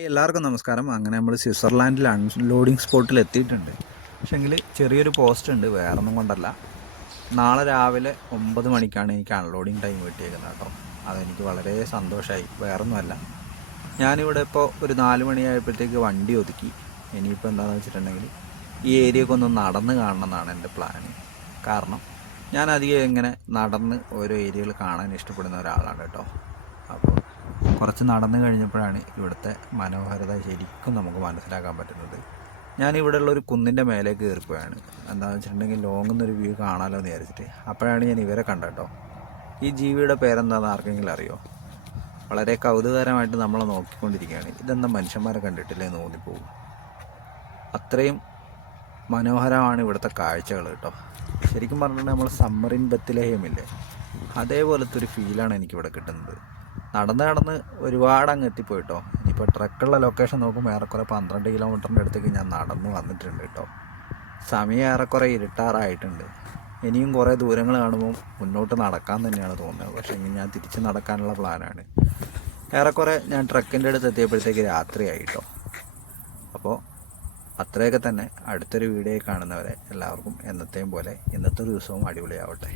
എല്ലാവർക്കും നമസ്കാരം. അങ്ങനെ നമ്മൾ സ്വിറ്റ്സർലാൻഡിൽ അൺലോഡിങ് സ്പോട്ടിൽ എത്തിയിട്ടുണ്ട്. പക്ഷേങ്കിൽ ചെറിയൊരു പോസ്റ്റ് ഉണ്ട്, വേറൊന്നും കൊണ്ടല്ല. നാളെ രാവിലെ 9 മണിക്കാണ് എനിക്ക് അൺലോഡിങ് ടൈം കിട്ടിയേക്കുന്നത് കേട്ടോ. അതെനിക്ക് വളരെ സന്തോഷമായി. വേറൊന്നുമല്ല, ഞാനിവിടെ ഇപ്പോൾ ഒരു 4 മണിയായപ്പോഴത്തേക്ക് വണ്ടി ഒതുക്കി. ഇനിയിപ്പോൾ എന്താണെന്ന് വെച്ചിട്ടുണ്ടെങ്കിൽ ഈ ഏരിയയൊക്കെ ഒന്ന് നടന്ന് കാണണം എന്നാണ് എൻ്റെ പ്ലാൻ. കാരണം ഞാൻ അധികം ഇങ്ങനെ നടന്ന് ഓരോ ഏരിയകൾ കാണാൻ ഇഷ്ടപ്പെടുന്ന ഒരാളാണ് കേട്ടോ. അപ്പോൾ കുറച്ച് നടന്നു കഴിഞ്ഞപ്പോഴാണ് ഇവിടുത്തെ മനോഹാരിത ശരിക്കും നമുക്ക് മനസ്സിലാക്കാൻ പറ്റുന്നത്. ഞാനിവിടെ ഉള്ളൊരു കുന്നിൻ്റെ മേലേക്ക് കയറിപ്പോയാണ്. എന്താണെന്ന് വെച്ചിട്ടുണ്ടെങ്കിൽ ലോങ്ങിൽ നിന്നൊരു വ്യൂ കാണാമല്ലോ എന്ന് വിചാരിച്ചിട്ട്. അപ്പോഴാണ് ഞാൻ ഇവരെ കണ്ടോ. ഈ ജീവിയുടെ പേരെന്താണെന്ന് ആർക്കെങ്കിലും അറിയോ? വളരെ കൗതുകകരമായിട്ട് നമ്മളെ നോക്കിക്കൊണ്ടിരിക്കുകയാണ്. ഇതെന്താ മനുഷ്യന്മാരെ കണ്ടിട്ടില്ലേ എന്ന് തോന്നിപ്പോകും. അത്രയും മനോഹരമാണ് ഇവിടുത്തെ കാഴ്ചകൾ കേട്ടോ. ശരിക്കും പറഞ്ഞിട്ടുണ്ടെങ്കിൽ നമ്മൾ സമ്മറിൻ ബത്ലഹേമില്ലേ, അതേപോലത്തെ ഒരു ഫീലാണ് എനിക്കിവിടെ കിട്ടുന്നത്. നടന്ന് ഒരുപാട് അങ്ങ് എത്തിപ്പോയിട്ടോ. ഇനിയിപ്പോൾ ട്രക്കുള്ള ലൊക്കേഷൻ നോക്കുമ്പോൾ ഏറെക്കുറെ 12 കിലോമീറ്ററിൻ്റെ അടുത്തേക്ക് ഞാൻ നടന്ന് വന്നിട്ടുണ്ട് കേട്ടോ. സമയം ഏറെക്കുറെ ഇരുട്ടാറായിട്ടുണ്ട്. ഇനിയും കുറേ ദൂരങ്ങൾ കാണുമ്പോൾ മുന്നോട്ട് നടക്കാൻ തന്നെയാണ് തോന്നുന്നത്. പക്ഷേ ഇനി ഞാൻ തിരിച്ച് നടക്കാനുള്ള പ്ലാനാണ്. ഏറെക്കുറെ ഞാൻ ട്രക്കിൻ്റെ അടുത്ത് എത്തിയപ്പോഴത്തേക്ക് രാത്രിയായിട്ടോ. അപ്പോൾ അത്രയൊക്കെ തന്നെ. അടുത്തൊരു വീഡിയോ കാണുന്നവരെ എല്ലാവർക്കും എന്നത്തെയും പോലെ ഇന്നത്തെ ദിവസവും അടിപൊളിയാവട്ടെ.